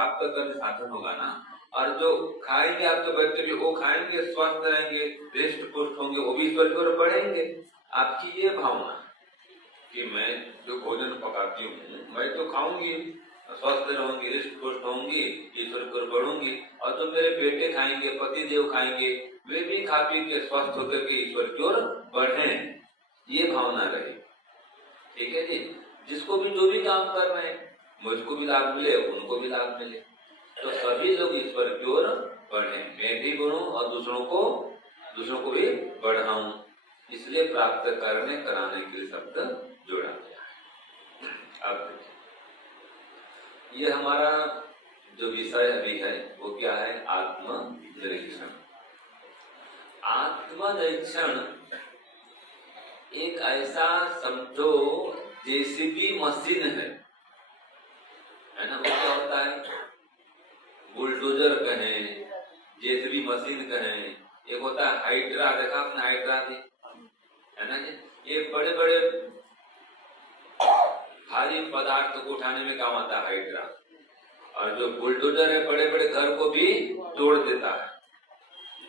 आपका कर्म साधन होगा ना। और जो खाएंगे आपके बच्चे भी वो खाएंगे, स्वस्थ रहेंगे, हृष्ट पुष्ट होंगे, वो भी ईश्वर की ओर बढ़ेंगे। आपकी ये भावना कि मैं जो भोजन पकाती हूँ मैं तो खाऊंगी, स्वस्थ रहूंगी, हृष्ट पुष्ट होंगी, ईश्वर की ओर बढ़ूंगी, और जो मेरे बेटे खाएंगे, पति देव खाएंगे, वे भी खा पी के स्वस्थ होकर के ईश्वर की ओर बढ़े, ये भावना रहे। ठीक है जी। जिसको भी जो भी काम कर रहे हैं, मुझको भी लाभ मिले, उनको भी लाभ मिले, तो सभी लोग ईश्वर की ओर बढ़े, मैं भी बढ़ूं और दूसरों को भी बढ़ाऊं। इसलिए प्राप्त करने कराने के लिए शब्द जोड़ा गया है। अब देखिए, ये हमारा जो विषय अभी है वो क्या है? आत्मनिरीक्षण। आत्मनिरीक्षण एक ऐसा समझो जेसीबी मशीन है ना। वो क्या होता है? बुलडोजर कहें, जेसीबी मशीन कहें, एक होता है हाइड्रा, देखा आपने हाइड्रा थी है ना जी। ये बड़े बड़े भारी पदार्थ को उठाने में काम आता है हाइड्रा। और जो बुलडोजर है बड़े बड़े घर को भी तोड़ देता है।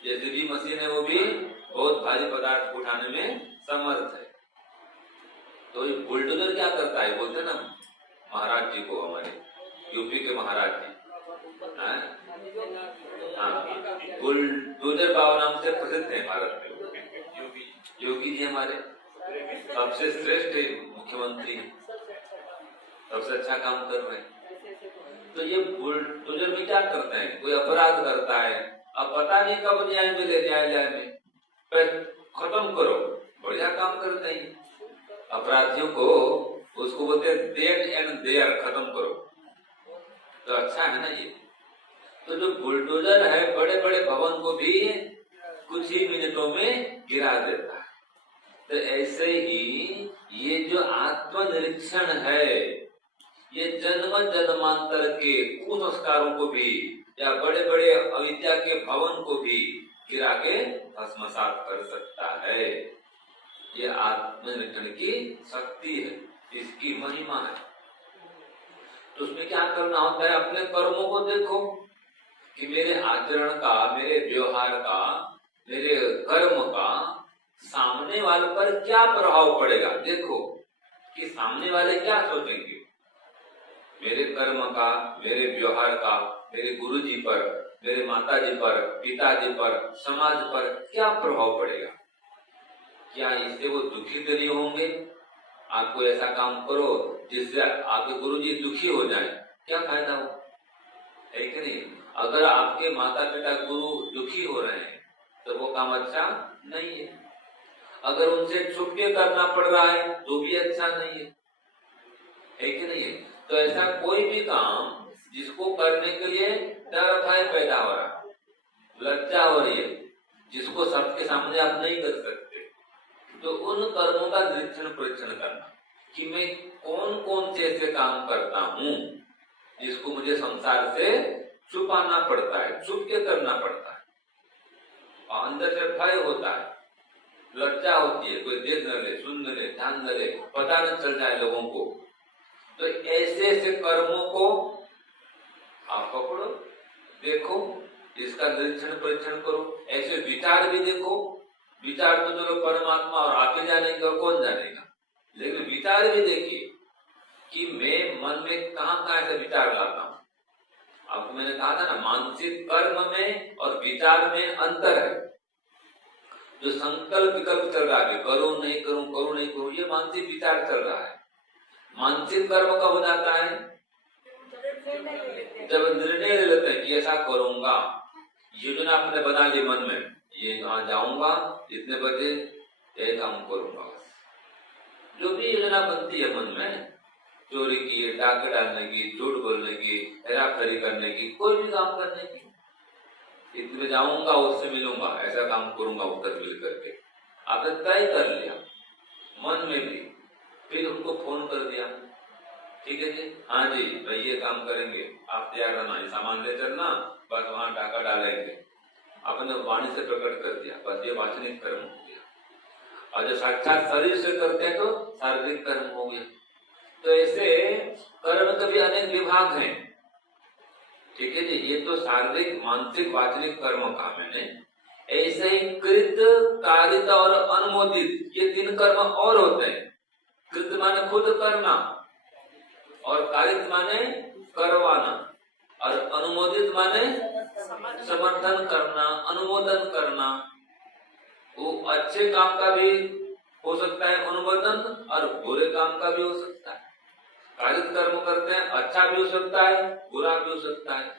जेसीबी मशीन है वो भी बहुत भारी पदार्थ को उठाने में समर्थ है। तो ये बुलडोजर क्या करता है? बोलते ना महाराज जी को, हमारे यूपी के महाराज जी, बुलडोजर बाबा नाम से प्रसिद्ध है भारत में। योगी जी हमारे सबसे श्रेष्ठ मुख्यमंत्री, सबसे अच्छा काम कर रहे हैं। तो ये बुलडोजर में क्या करते हैं? कोई अपराध करता है, अब पता नहीं कब न्याय मिले, न्यायालय में खत्म करो, बढ़िया काम करते हैं अपराधियों को, उसको बोलते हैं देन एंड देयर, खत्म करो, तो अच्छा है ना ये। तो जो बुलडोजर है बड़े बड़े भवन को भी कुछ ही मिनटों में गिरा देता है। तो ऐसे ही ये जो आत्मनिरीक्षण है, ये जन्म जन्मांतर के कुसंस्कारों को भी या बड़े बड़े अविद्या के भवन को भी गिरा के भस्मसात कर सकता है। ये आत्मनिरीक्षण की शक्ति है, इसकी महिमा है। तो उसमें क्या करना होता है? अपने कर्मों को देखो कि मेरे आचरण का, मेरे व्यवहार का, मेरे कर्म का सामने वाले पर क्या प्रभाव पड़ेगा। देखो कि सामने वाले क्या सोचेंगे, मेरे कर्म का, मेरे व्यवहार का, मेरे गुरु जी पर, मेरे माता जी पर, पिताजी पर, समाज पर क्या प्रभाव पड़ेगा। क्या इससे वो दुखी तो नहीं होंगे? आपको ऐसा काम करो जिससे आपके गुरुजी दुखी हो जाए, क्या फायदा हो, है कि नहीं? अगर आपके माता पिता गुरु दुखी हो रहे हैं तो वो काम अच्छा नहीं है। अगर उनसे छुप के करना पड़ रहा है तो भी अच्छा नहीं है कि नहीं? तो ऐसा कोई भी काम जिसको करने के लिए डर भय पैदा हो रहा है, लज्जा हो रही है, जिसको सबके सामने आप नहीं कर सकते, तो उन कर्मों का निरीक्षण परीक्षण करना कि मैं कौन कौन से ऐसे काम करता हूँ जिसको मुझे संसार से छुपाना पड़ता है, छुप के करना पड़ता है, और अंदर से भय होता है, लज्जा होती है, कोई देख न ले, सुन न ले, ध्यान न ले, पता न चल जाए लोगों को। तो ऐसे ऐसे कर्मों को आप पकड़ो, देखो, इसका निरीक्षण परीक्षण करो। ऐसे विचार भी देखो, विचार तो चलो परमात्मा और आप ही जानेंगे और कौन जानेगा, लेकिन विचार भी देखिए कि मैं मन में कहाँ कहाँ ऐसे विचार लाता हूँ। आपको मैंने कहा था ना, मानसिक कर्म में और विचार में अंतर है। जो संकल्प विकल्प चल रहा है, करूं नहीं करूं, करूं नहीं करूं, ये मानसिक विचार चल रहा है। मानसिक कर्म कब हो जाता है? जब निर्णय ले लेते हैं कि ऐसा करूंगा, योजना आपने बना ली मन में, ये यहाँ जाऊंगा, इतने बजे ये काम करूंगा। जो भी योजना बनती है मन में, चोरी की, डाके डालने की, झूठ बोलने की, हेराफेरी करने की, कोई भी काम करने की, इतने जाऊंगा, उससे मिलूंगा, ऐसा काम करूंगा, उत्तर मिल करके आपने तय कर लिया मन में भी, फिर उनको फोन कर दिया, ठीक है जी, हाँ जी भाई ये काम करेंगे, आप तैयार रहना, सामान ले चलना, बस वहां डाका डालेंगे। आपने वाणी से प्रकट कर दिया, बस ये वाचनिक कर्म हो गया। और जो साक्षात शरीर से करते हैं तो शारीरिक कर्म हो गया। तो ऐसे कर्म के भी अनेक विभाग हैं। ठीक है जी। ये तो शारीरिक, मानसिक, वाचनिक कर्म कहा मैंने। ऐसे ही कृत, कारित और अनुमोदित, ये 3 कर्म और होते हैं। कृत माने खुद करना, और कारित माने करवाना, और अनुमोदित माने समर्थन करना, अनुमोदन करना। वो अच्छे काम का भी हो सकता है अनुमोदन, और बुरे काम का भी हो सकता है। कारित कर्म करते हैं, अच्छा भी हो सकता है, बुरा भी हो सकता है।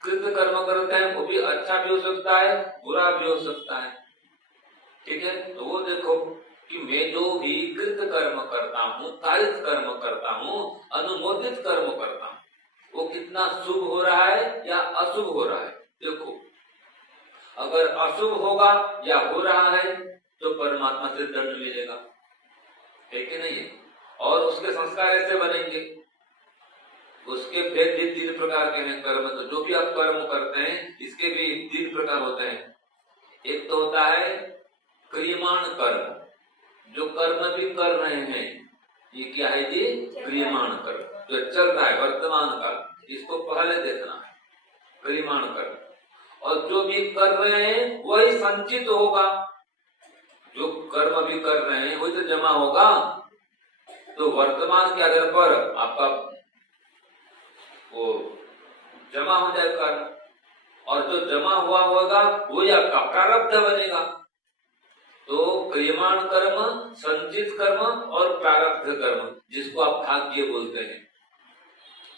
कृत कर्म करते हैं, वो भी अच्छा भी हो सकता है, बुरा भी हो सकता है। ठीक है, तो वो देखो कि मैं जो भी कृत कर्म करता हूँ, कारित कर्म करता हूँ, अनुमोदित कर्म करता हूँ, वो कितना शुभ हो रहा है या अशुभ हो रहा है। देखो, अगर अशुभ होगा या हो रहा है तो परमात्मा से दंड मिलेगा, है कि नहीं है। और उसके संस्कार ऐसे बनेंगे, उसके भेद भी 3 प्रकार के हैं कर्म। तो जो भी आप कर्म करते हैं, इसके भी 3 प्रकार होते हैं। एक तो होता है क्रियमाण कर्म, जो कर्म भी कर रहे हैं, ये क्या है जी? क्रियमाण कर्म, जो चल रहा है वर्तमान काल, इसको पहले देखना है, क्रियमाण कर्म। और जो भी कर रहे हैं वही संचित होगा, जो कर्म भी कर रहे हैं वही तो जमा होगा। तो वर्तमान के आधार पर आपका वो जमा हो जाए कर्म, और जो जमा हुआ होगा वही आपका प्रारब्ध बनेगा। तो क्रियमाण कर्म, संचित कर्म और प्रारब्ध कर्म, जिसको आप भाग्य बोलते हैं।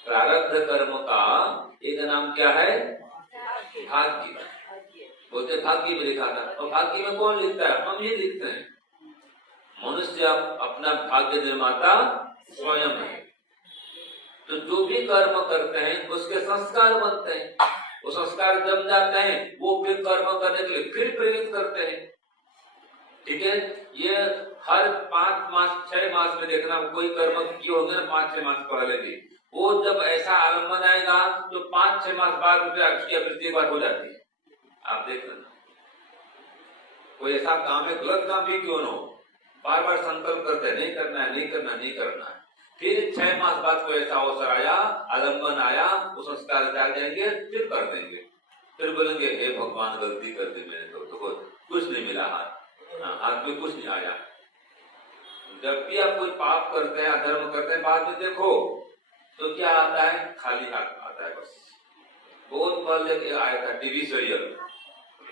प्रारब्ध कर्म का एक नाम क्या है? भाग्य। बोलते भाग्य में लिखा था, और भाग्य में कौन लिखता है? हम ही लिखते हैं। मनुष्य अपना भाग्य निर्माता स्वयं है। तो जो भी कर्म करते हैं उसके संस्कार बनते हैं, वो संस्कार जम जाते हैं, वो फिर कर्म करने के लिए फिर प्रेरित करते हैं। ठीक है, ये हर 5 मास 6 मास में देखना, कोई कर्म किए होंगे ना 5-6 मास पहले भी, वो जब ऐसा आलम्बन आएगा तो 5-6 मास बाद उसकी आवृत्ति एक बार हो जाती है। आप देख लेना, कोई ऐसा काम है, गलत काम भी क्यों न हो, बार बार संकल्प करते हैं नहीं करना है, नहीं करना, नहीं करना है। फिर 6 मास बाद कोई ऐसा अवसर आया, आलम्बन आया, वो संस्कार जाग जाएंगे, फिर कर देंगे, फिर बोलेंगे हे भगवान गलती कर दी मैंने, तो कुछ नहीं मिला, हाथ में कुछ नहीं आया। जब भी आप कोई पाप करते हैं, अधर्म करते हैं, बाद में देखो तो क्या आता है? खाली हाथ आता है बस। बहुत पहले आया था टीवी सीरियल,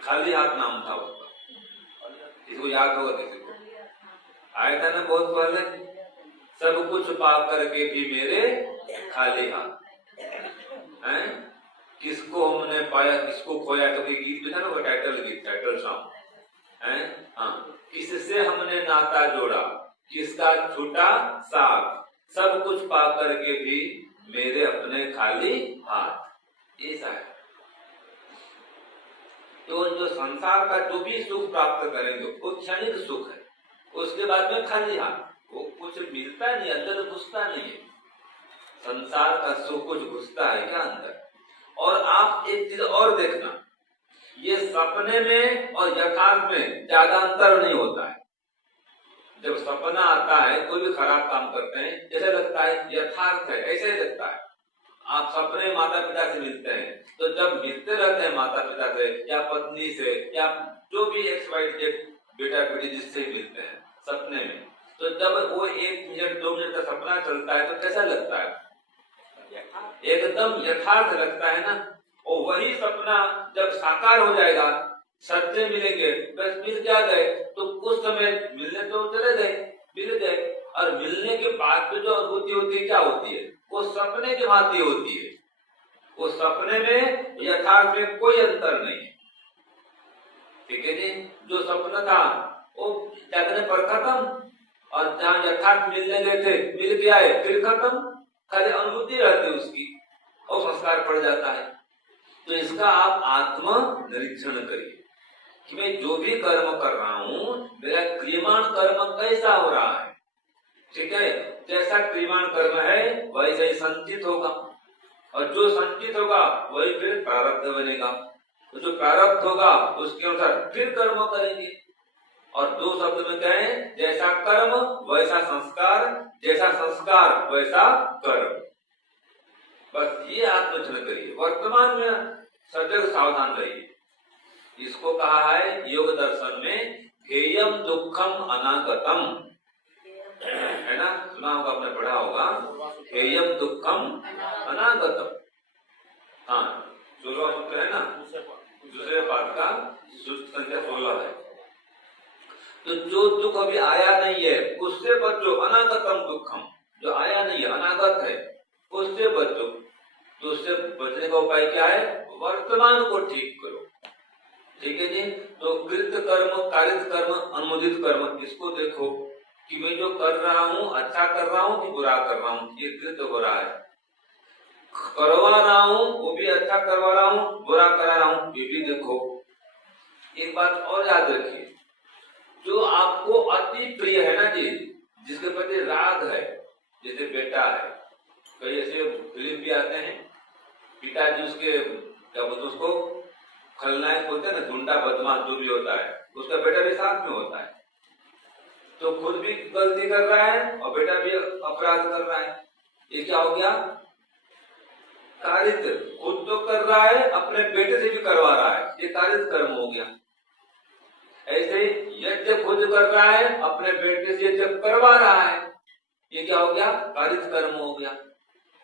खाली हाथ नाम था उसका, इसको याद होगा किसी को? आया था ना बहुत पहले, सब कुछ पा करके भी मेरे खाली हाथ हैं, किसको हमने पाया किसको खोया, तो गीत में था ना वो टाइटल गीत, टाइटल सॉन्ग है। हाँ, किससे हमने नाता जोड़ा, किसका छूटा साथ, सब कुछ पा करके भी मेरे अपने खाली हाथ, ऐसा है। तो जो संसार का जो भी सुख प्राप्त करेंगे वो क्षणिक सुख है, उसके बाद में खाली हाथ, वो कुछ मिलता नहीं, अंदर घुसता नहीं है। संसार का सुख कुछ घुसता है क्या अंदर? और आप एक चीज और देखना, ये सपने में और यथार्थ में ज्यादा अंतर नहीं होता है। जब सपना आता है, कोई भी खराब काम करते हैं, जैसे लगता है यथार्थ है, ऐसे ही लगता है। आप सपने माता पिता से मिलते हैं, तो जब मिलते रहते हैं माता पिता से या पत्नी से या जो भी XYZ बेटा बेटी जिससे मिलते हैं सपने में, तो जब वो 1 मिनट 2 मिनट का सपना चलता है तो कैसा लगता है? एकदम यथार्थ लगता है ना। और वही सपना जब साकार हो जाएगा, सच्चे मिलेंगे, बस मिल क्या गए, तो कुछ समय मिलने तो चले गए, मिल गए, और मिलने के बाद जो अनुभूति होती है क्या होती है? वो सपने की भांति होती है। वो सपने में यथार्थ में कोई अंतर नहीं है। ठीक है जी, जो सपना था वो जागने पर खत्म, और जहाँ यथार्थ मिलने गए थे मिल के आए फिर खत्म, खाली अनुभूति रहती उसकी, और संस्कार पड़ जाता है। तो इसका आप आत्म निरीक्षण करिए कि मैं जो भी कर्म कर रहा हूँ, मेरा क्रियमाण कर्म कैसा हो रहा है। ठीक है, जैसा क्रियमाण कर्म है वैसे ही संचित होगा, और जो संचित होगा वही फिर प्रारब्ध बनेगा। तो जो प्रारब्ध होगा उसके अनुसार फिर कर्म करेंगे। और 2 शब्द में कहें, जैसा कर्म वैसा संस्कार, जैसा संस्कार वैसा कर्म। बस ये आत्मचिंतन करिए, वर्तमान में सदैव सावधान रहिए। इसको कहा है योग दर्शन में हेयम दुखम अनागतम, है ना, सुना होगा, आपने पढ़ा होगा, हेयम दुखम अनागतम। हाँ, 16 सूत्र है ना, दूसरे पाठ का सूत्र संख्या 16 है। तो जो दुख अभी आया नहीं है उससे बचो, अनागतम दुखम, जो आया नहीं है अनागत है उससे बचो। तो उससे बचने का उपाय क्या है? वर्तमान को ठीक करो, ठीक है जी। तो कृत कर्म, कारित कर्म, अनुमोदित कर्म, इसको देखो कि मैं जो कर रहा हूँ अच्छा कर रहा हूँ कि बुरा कर रहा हूँ, ये कृत हो रहा है। करवा रहा हूँ वो भी अच्छा करवा रहा हूँ, बुरा करा रहा हूँ ये भी देखो। एक बात और याद रखिए, जो आपको अति प्रिय है ना जी, जिसके प्रति राग है, जैसे बेटा है, कई ऐसे फिल्म भी आते हैं, पिताजी उसके क्या बोलते उसको खलनायक होते हैं ना, गुंडा बदमाश जो भी होता है, उसका बेटा भी साथ में होता है, तो खुद भी गलती कर रहा है और बेटा भी अपराध कर रहा है। ये क्या हो गया? कारित, खुद तो कर रहा है अपने बेटे से भी करवा रहा है, ये कारित कर्म हो गया। ऐसे यज्ञ खुद कर रहा है अपने बेटे से यज्ञ करवा रहा है, ये क्या हो गया? कारित कर्म हो गया।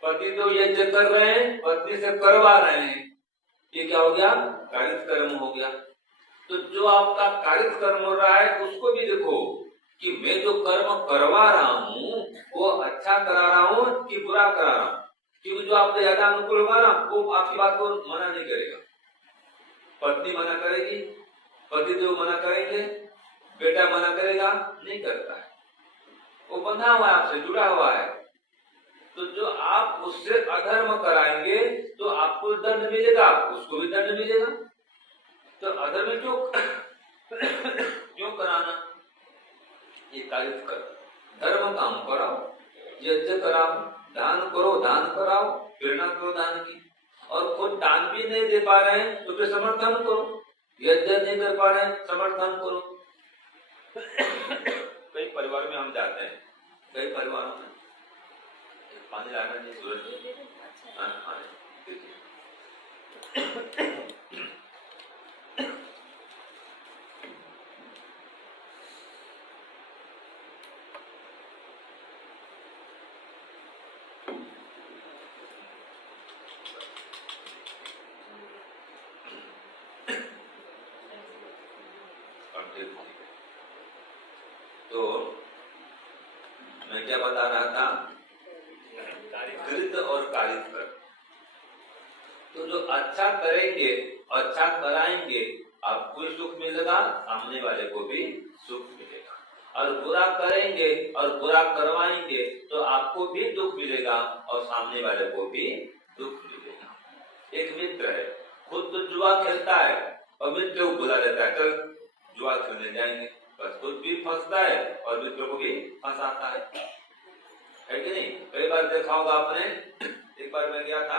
पति तो यज्ञ कर रहे हैं पत्नी से करवा रहे हैं, ये क्या हो गया? कारित कर्म हो गया। तो जो आपका कारित कर्म हो रहा है उसको भी देखो कि मैं जो कर्म करवा रहा हूँ वो अच्छा करा रहा हूँ कि बुरा करा रहा हूँ, क्योंकि जो आपको ज्यादा अनुकूल होगा ना वो आपकी बात को मना नहीं करेगा। पत्नी मना करेगी, पति देव मना करेंगे, बेटा मना करेगा, नहीं करता है, वो बंधा हुआ है आपसे, जुड़ा हुआ है। तो जो आप उससे अधर्म कराएंगे तो आपको दंड मिलेगा, उसको भी दंड मिलेगा। तो अधर्म क्यों कराना? ये कारित कर, धर्म काम कराओ, यज्ञ कराओ, दान करो, दान कराओ, प्रेरणा करो दान की। और खुद दान भी नहीं दे पा रहे हैं तो फिर समर्थन करो, यज्ञ नहीं कर पा रहे हैं समर्थन करो। कई परिवार में हम जाते हैं, कई परिवारों में पानी लाना नहीं, सूरज तो मैं क्या बता रहा था, कृत और कारित कर। तो जो अच्छा करेंगे, अच्छा कराएंगे, आपको भी सुख मिलेगा, सामने वाले को भी सुख मिलेगा। और बुरा करेंगे और बुरा करवाएंगे तो आपको भी दुख मिलेगा और सामने वाले को भी दुख मिलेगा। एक मित्र है, खुद तो जुआ खेलता है और मित्र को बुला लेता है, चल जुआ खेलने जाएंगे, बस खुद भी फंसता है और मित्र को भी फंसाता है कि नहीं? कई बार देखा होगा आपने। एक बार मैं गया था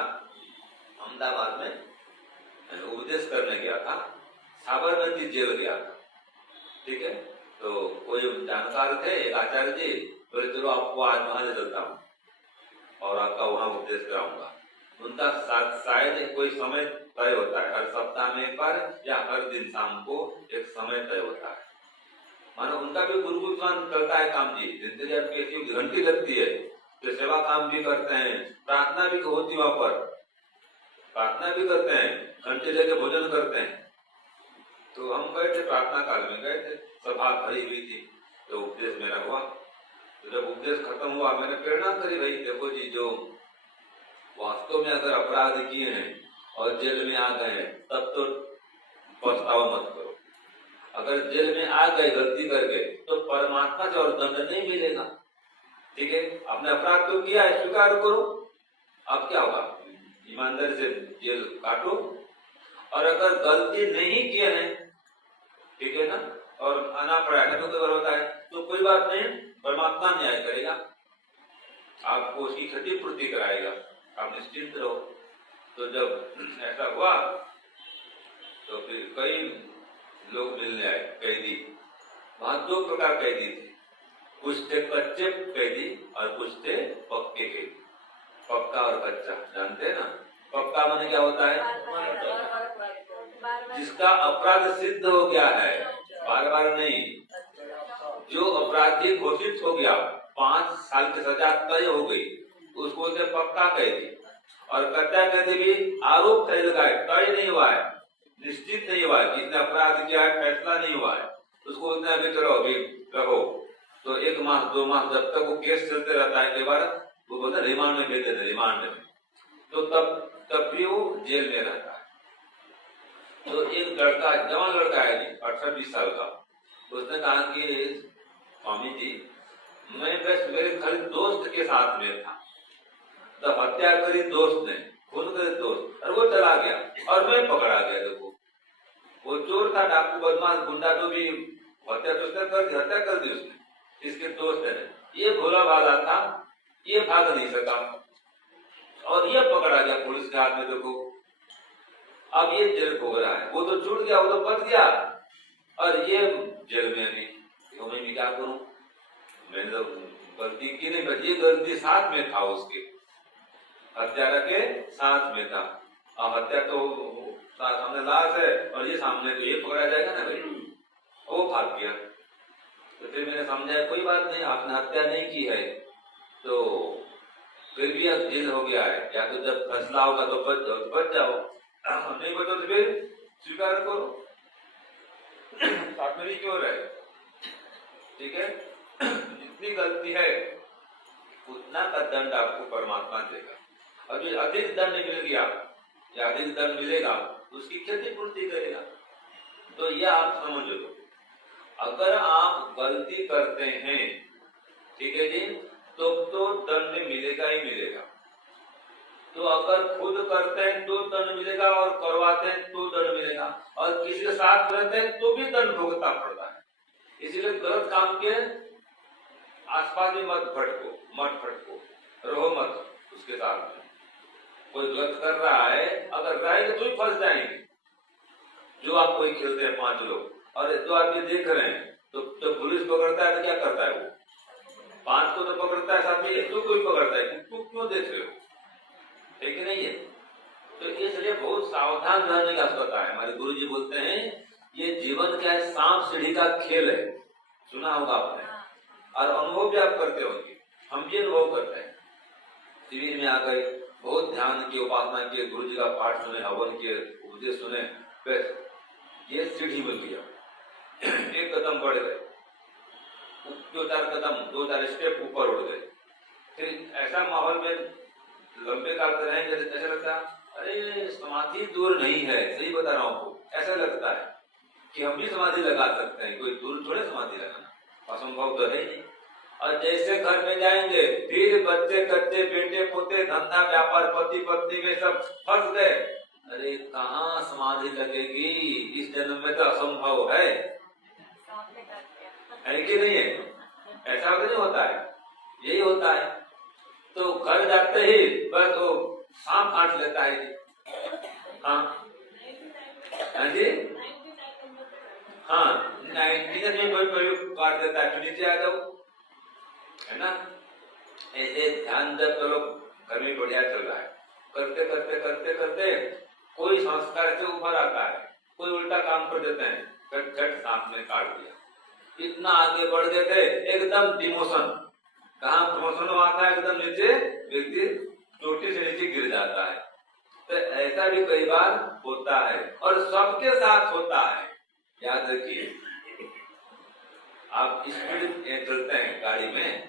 अहमदाबाद में, उपदेश करने गया था, साबरमती जेल गया था, ठीक है। तो कोई जानकार थे, एक आचार्य जी बोले चलो आपको आज वहां ले चलता हूँ और आपका वहां उपदेश कराऊंगा। उनका शायद कोई समय तय होता है, हर सप्ताह में एक बार या हर दिन शाम को एक समय तय होता है। मानो उनका भी गुरु चलता है काम जी, दिनचर्या की घंटी लगती है, तो सेवा काम भी करते हैं, प्रार्थना भी होती वहां पर, प्रार्थना भी करते हैं, घंटे लेके भोजन करते हैं। तो हम गए थे, प्रार्थना काल में गए थे, सभा भरी हुई थी, तो उपदेश मेरा हुआ। तो जब उपदेश खत्म हुआ मैंने प्रेरणा करी, भाई देखो जी, जो वास्तव में अगर अपराध किए हैं और जेल में आ गए हैं तब तो पछतावा मत करो, अगर जेल में आ गए गलती करके तो परमात्मा से और दंड नहीं मिलेगा, ठीक है। आपने अपराध तो किया है, स्वीकार करो, अब क्या होगा, ईमानदारी से जेल काटो। और अगर गलती नहीं किए हैं, ठीक है ना, और आना पड़ा है तो कोई बार होता है, तो कोई बात नहीं, परमात्मा न्याय करेगा, आपको उसकी क्षतिपूर्ति कराएगा, आप निश्चिंत रहो। तो जब ऐसा हुआ तो फिर कई लोग मिलने आए, कैदी। वहां 2 प्रकार कैदी थे, कुछ थे कच्चे कैदी और कुछ थे पक्के कैदी। पक्का और कच्चा जानते हैं ना। पक्का माने क्या होता है, जिसका अपराध सिद्ध हो गया है, बार बार नहीं, जो अपराधी घोषित हो गया, 5 साल की सजा तय हो गई, उसको उसने पक्का कह दी। और कच्चा कहते भी आरोप तय लगा है, तय नहीं हुआ है, निश्चित नहीं हुआ है, जिसने अपराध किया है फैसला नहीं हुआ है, उसको उतना अभी चलो अभी रहो। तो 1 माह 2 माह जब तक वो केस चलते रहता है, कई बार वो बोलते रिमांड में भेज देते, रिमांड में, तो तब भी वो जेल में रहता है। तो एक लड़का, जवान लड़का है, 18-20 साल का, उसने कहा कि स्वामी जी, मैं बस मेरे खाली दोस्त के साथ में था, तो हत्या करी दोस्त ने, खून करे दोस्त, और वो चला गया और मैं पकड़ा गया। देखो, वो चोर था, डाकू, बदमाश, गुंडा, जो भी हत्या तो उसने कर दी, हत्या कर दी उसने, इसके दोस्त ने। ये भोला भाला था, ये भाग नहीं सका और ये पकड़ा गया पुलिस के हाथ में। देखो, अब ये जेल भोग रहा है, वो तो छूट गया, वो तो बच गया, और ये जेल में अभी। तो मैं भी क्या करूं, मैंने तो गलती की नहीं, बट ये गलती साथ में था, उसके हत्यारा के साथ में था। अब हत्या तो सामने लाश है और ये सामने, तो ये पकड़ा जाएगा ना भाई, वो भाग गया। तो फिर मैंने समझाया कोई बात नहीं, आपने हत्या नहीं की है, तो फिर भी अब जेल हो गया है, या तो जब फैसला होगा तो बच जाओ, नहीं बचो तो फिर स्वीकार करो, साथ में नहीं क्यों रहे, ठीक है। जितनी गलती है उतना का दंड आपको परमात्मा देगा, और जो अधिक दंड मिल गया या अधिक दंड मिलेगा उसकी क्षति पूर्ति करेगा। तो यह आप समझ लो, अगर आप गलती करते हैं, ठीक है जी, तो दंड मिलेगा ही मिलेगा। तो अगर खुद करते हैं तो दंड मिलेगा, और करवाते हैं तो दंड मिलेगा, और किसी के साथ रहते हैं तो भी दंड भुगतना पड़ता है। इसीलिए गलत काम के आसपास भी मत भटको, रहो मत उसके साथ में। कोई गलत कर रहा है, अगर रहेंगे तो ही फंस जाएंगे। जो आप कोई खेलते हैं 5 लोग, और जो आप ये देख रहे हैं, तो जब पुलिस पकड़ता है तो क्या करता है, वो 5 को तो पकड़ता है, साथ में 1 को कोई पकड़ता है, तुम क्यों देख रहे हो, है कि नहीं है। तो इसलिए बहुत सावधान रहने की आवश्यकता है। हमारे गुरुजी बोलते हैं, ये जीवन क्या है, सांप सीढ़ी का खेल है, सुना होगा आपने, और अनुभव भी आप करते होंगे। हम भी अनुभव करते हैं, शिविर में आ गए, बहुत ध्यान की उपासना किए, गुरु जी का पाठ सुने, हवन किए, उपदेश सुने, बस ये सीढ़ी मिल गया, 1 कदम बढ़ गए, 2-4 कदम, 2-4 स्टेप ऊपर उड़ गए। फिर ऐसा माहौल में लंबे काल तक रहेंगे, ऐसा लगता है अरे समाधि दूर नहीं है, सही बता रहा हूँ, ऐसा लगता है कि हम भी समाधि लगा सकते हैं, कोई दूर थोड़े समाधि लगाना, असंभव तो है नहीं। और जैसे घर में जाएंगे, फिर बच्चे कच्चे, बेटे पोते, धंधा व्यापार, पति पत्नी में सब फंस गए, अरे कहाँ समाधि लगेगी, इस जन्म में तो असंभव है कि नहीं है। ऐसा नहीं होता है, यही होता है। तो घर जाते ही बस वो सांप काट लेता है जी, हाँ जी, हाँ 90 में काट देता है, तो नीचे आ जाओ, है ना। ऐसे ध्यान जब करो, घर में बढ़िया चल रहा है, करते करते करते करते कोई संस्कार से उभर आता है, कोई उल्टा काम कर देते हैं, झट सांप ने काट दिया। इतना आगे बढ़ गए थे, एकदम डिमोशन, कहाँ प्रमोशन आता है, एकदम नीचे व्यक्ति चोटी से नीचे गिर जाता है। तो ऐसा भी कई बार होता है, और सबके साथ होता है। याद रखिए, आप स्पीड चलते हैं गाड़ी में,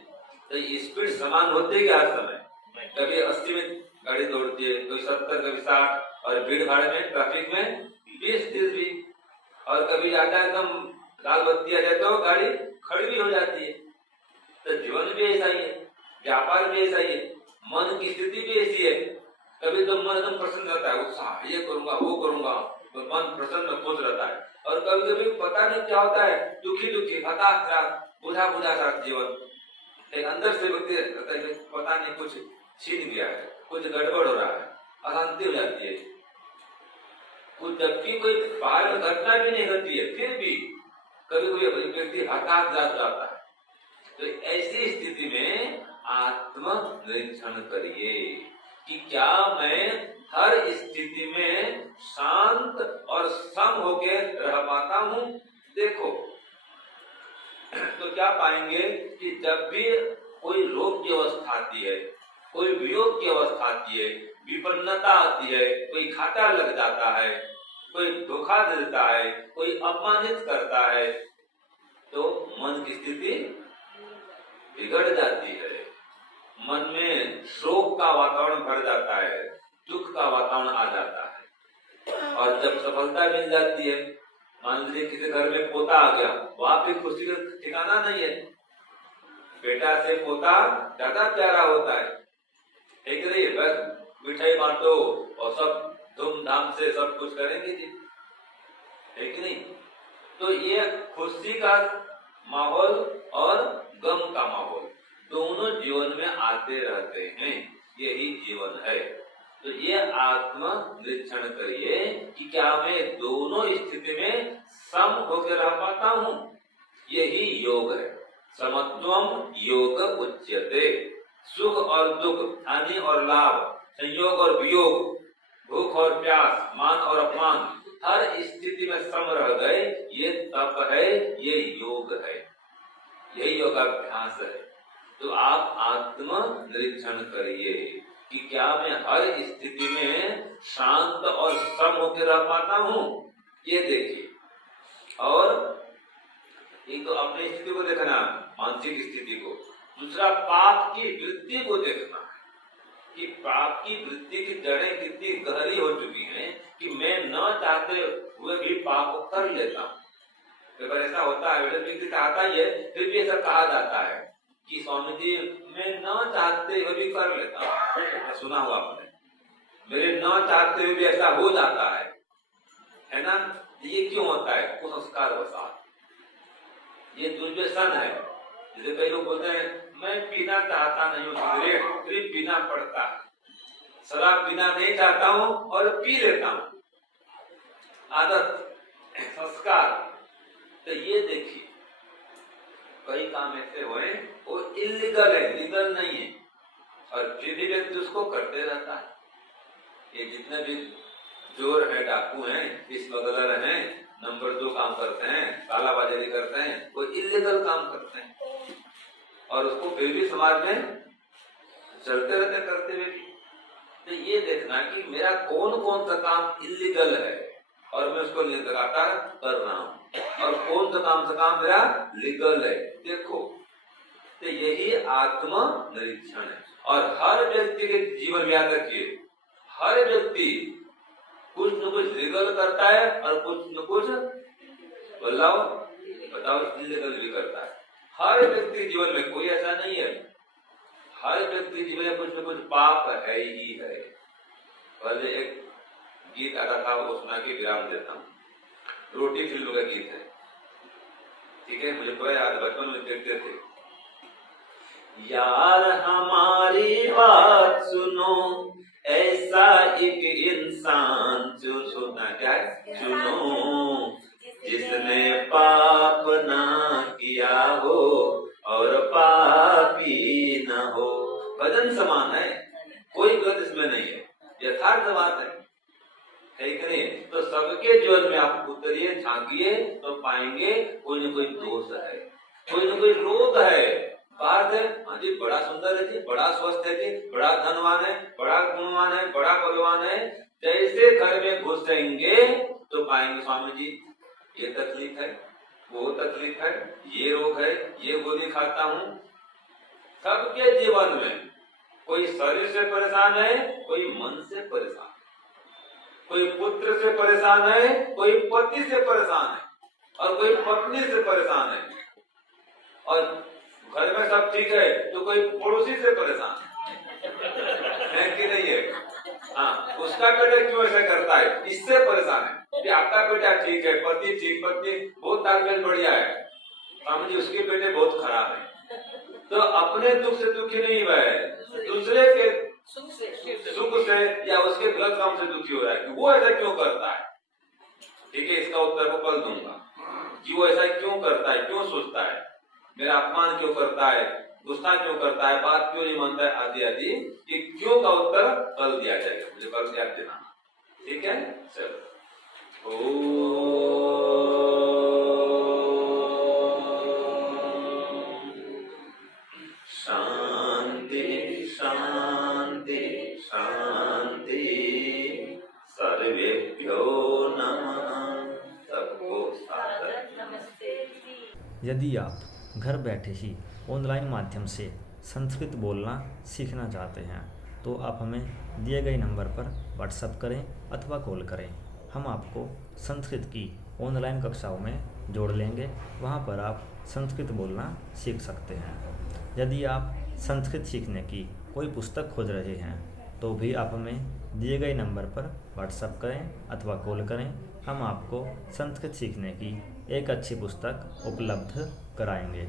तो स्पीड समान होती है हर समय, कभी 80 में गाड़ी दौड़ती है, कोई 70, कभी 60, और भीड़ भाड़ में ट्रैफिक में 20-30 भी, और कभी ज्यादा एकदम लाल बत्ती आ जाए तो गाड़ी खड़ी भी हो जाती है। तो जीवन भी ऐसा ही है, व्यापार भी ऐसा ही है, मन की स्थिति भी ऐसी है। कभी तो मन एकदम प्रसन्न रहता है, उत्साह, ये करूंगा वो करूंगा, तो मन प्रसन्न खुश रहता है, और कभी कभी पता नहीं क्या होता है, दुखी हताश, बुझा सा जीवन, एक अंदर से व्यक्ति रहता है, पता नहीं कुछ छीन गया है, कुछ गड़बड़ हो रहा है, अशांति हो जाती है, कुछ जबकि कोई बाहर में घटना भी नहीं घटती है, फिर भी कभी कोई व्यक्ति हताश जाता है। तो ऐसी स्थिति में आत्म निरीक्षण करिए, कि क्या मैं हर स्थिति में शांत और सम होके रह पाता हूँ। देखो, तो क्या पाएंगे कि जब भी कोई रोग की अवस्था आती है, कोई वियोग की अवस्था आती है, विपन्नता आती है, कोई घाटा लग जाता है, कोई धोखा देता है, कोई अपमानित करता है, तो मन की स्थिति बिगड़ जाती है। मन में शोक का वातावरण भर जाता है, दुख का वातावरण आ जाता है। और जब सफलता मिल जाती है, मान लीजिए किसी घर में पोता आ गया, वहां पे खुशी का ठिकाना नहीं है। बेटा से पोता ज्यादा प्यारा होता है, ठीक नहीं? बस मिठाई बांटो और सब धूमधाम से सब कुछ करेंगे जी, है कि नहीं? तो ये खुशी का माहौल और गम का माहौल दोनों जीवन में आते रहते हैं, यही जीवन है। तो ये आत्म निरीक्षण करिए कि क्या मैं दोनों स्थिति में सम होकर रह पाता हूँ, यही योग है। समत्वम योग उच्यते। सुख और दुख, हानि और लाभ, संयोग और वियोग, भूख और प्यास, मान और अपमान, हर स्थिति में सम रह गए, ये तप है, ये योग है, यही योगाभ्यास है। तो आप आत्म निरीक्षण करिए कि क्या मैं हर स्थिति में शांत और सम होकर रह पाता हूँ, ये देखिए। और एक तो अपनी स्थिति को देखना, मानसिक स्थिति को, दूसरा पाप की वृत्ति को देखना कि पाप की वृत्ति की जड़ें कितनी गहरी हो चुकी हैं कि मैं न चाहते हुए भी पाप कर लेता हूँ। तो ऐसा होता है, व्यक्ति चाहता ही है, फिर भी ऐसा कहा जाता है कि स्वामी जी मैं न चाहते हुए भी कर लेता हूँ। सुना हुआ आपने, मेरे न चाहते हुए भी ऐसा हो जाता है ना? ये क्यों होता है? कुसंस्कार वसात, ये दुर्व्यसन है। जैसे कई लोग बोलते हैं मैं पीना चाहता नहीं हूँ सिगरेट, फिर पीना पड़ता है, शराब पीना नहीं चाहता हूँ और पी लेता हूँ, आदत, संस्कार। तो ये देखिए, कई काम ऐसे हुए वो इलीगल है, लीगल नहीं है, और फिर भी व्यक्ति उसको करते रहता है। ये जितने भी चोर है, डाकू हैं, स्मगलर हैं, नंबर 2 काम करते हैं, कालाबाजारी करते हैं, वो इलीगल काम करते हैं और उसको फिर भी समाज में चलते रहते करते हुए भी। तो ये देखना कि मेरा कौन कौन सा काम इलीगल है और मैं उसको लगातार कर रहा हूँ, और कौन सा काम मेरा लीगल है, देखो। तो यही आत्म निरीक्षण है। और हर व्यक्ति के जीवन में याद रखिए, हर व्यक्ति कुछ न कुछ लीगल करता है और कुछ न कुछ बताओ इलीगल भी करता है। हर व्यक्ति जीवन में, कोई ऐसा नहीं है, हर व्यक्ति जीवन में कुछ न कुछ पाप है ही है। पहले एक गीत आता था, वो सुना के विराम देता हूँ। रोटी फिल्म का गीत है, ठीक है? मुझे तो याद, बचपन में देखते थे। यार हमारी बात सुनो, ऐसा एक इंसान जो सुना क्या चुनो, जिसने पाप ना किया हो और पापी ना हो। भजन समान है, कोई गलत इसमें नहीं है, यथार्थ बात है कि नहीं? तो सबके जीवन में आप उतरिए, झांकिए, तो पाएंगे कोई न कोई दोष है, कोई न कोई रोग है। बात है, हाँ जी बड़ा सुंदर है जी, बड़ा स्वस्थ है जी, बड़ा धनवान है, बड़ा गुणवान है, बड़ा बलवान है, जैसे घर में घुसेंगे तो पाएंगे स्वामी जी ये तकलीफ है, वो तकलीफ है, ये रोग है, ये गोली खाता हूँ। सबके जीवन में कोई शरीर से परेशान है, कोई मन से परेशान है, कोई पुत्र से परेशान है, कोई पति से परेशान है, और कोई पत्नी से परेशान है, और घर में सब ठीक है तो कोई पड़ोसी से परेशान है कि नहीं है? हाँ, उसका बेटा क्यों ऐसा करता है, इससे परेशान है कि आपका बेटा ठीक है, पति ठीक, पत्नी बहुत तालमेल बढ़िया है, स्वामी जी उसके बेटे बहुत खराब है। तो अपने दुख से दुखी नहीं हुआ है, दूसरे के सुख से या उसके गलत काम से दुखी हो रहा है कि वो ऐसा क्यों करता है। ठीक है, इसका उत्तर को कल दूंगा कि वो ऐसा क्यों करता है, क्यों सोचता है, मेरा अपमान क्यों करता है, गुस्सा क्यों करता है, बात क्यों नहीं मानता है, आदि आदि, कि क्यों का उत्तर कल दिया जाएगा, मुझे कल याद देना। ठीक है, चलो। शांति शांति शांति, सर्वेभ्यो नमः। सबको सादर नमस्ते। यदि आप घर बैठे ही ऑनलाइन माध्यम से संस्कृत बोलना सीखना चाहते हैं तो आप हमें दिए गए नंबर पर व्हाट्सएप करें अथवा कॉल करें। हम आपको संस्कृत की ऑनलाइन कक्षाओं में जोड़ लेंगे, वहाँ पर आप संस्कृत बोलना सीख सकते हैं। यदि आप संस्कृत सीखने की कोई पुस्तक खोज रहे हैं तो भी आप हमें दिए गए नंबर पर व्हाट्सएप करें अथवा कॉल करें। हम आपको संस्कृत सीखने की एक अच्छी पुस्तक उपलब्ध कराएंगे।